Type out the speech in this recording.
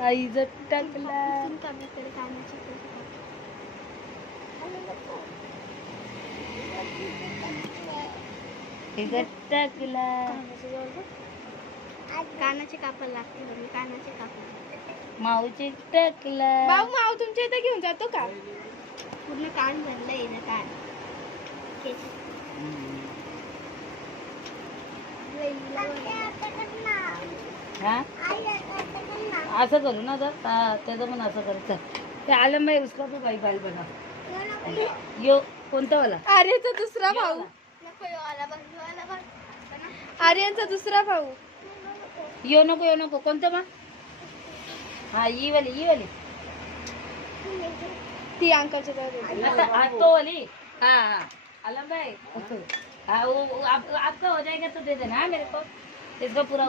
आई जट टाकला टाकला कानाचे कापड लागते कानाचे कापड माऊची टाकला माऊ तुमच्या इथे घेऊन जातो का पूर्ण कान भरलंय ना कान हा असं करू ना तर त्याचं पण असं करायचं ते आलं बाई उसका पण बाई बाल बना यो कोणता वाला आर्यनचा दुसरा भाऊ आर्यनचा दुसरा भाऊ यो नको कोणतं मग हा ही वाली ती अंकलच्या हाँ तो वाली हाँ आलम भाई हाँ वो आपका हो जाएगा तो दे देना मेरे को इसका पूरा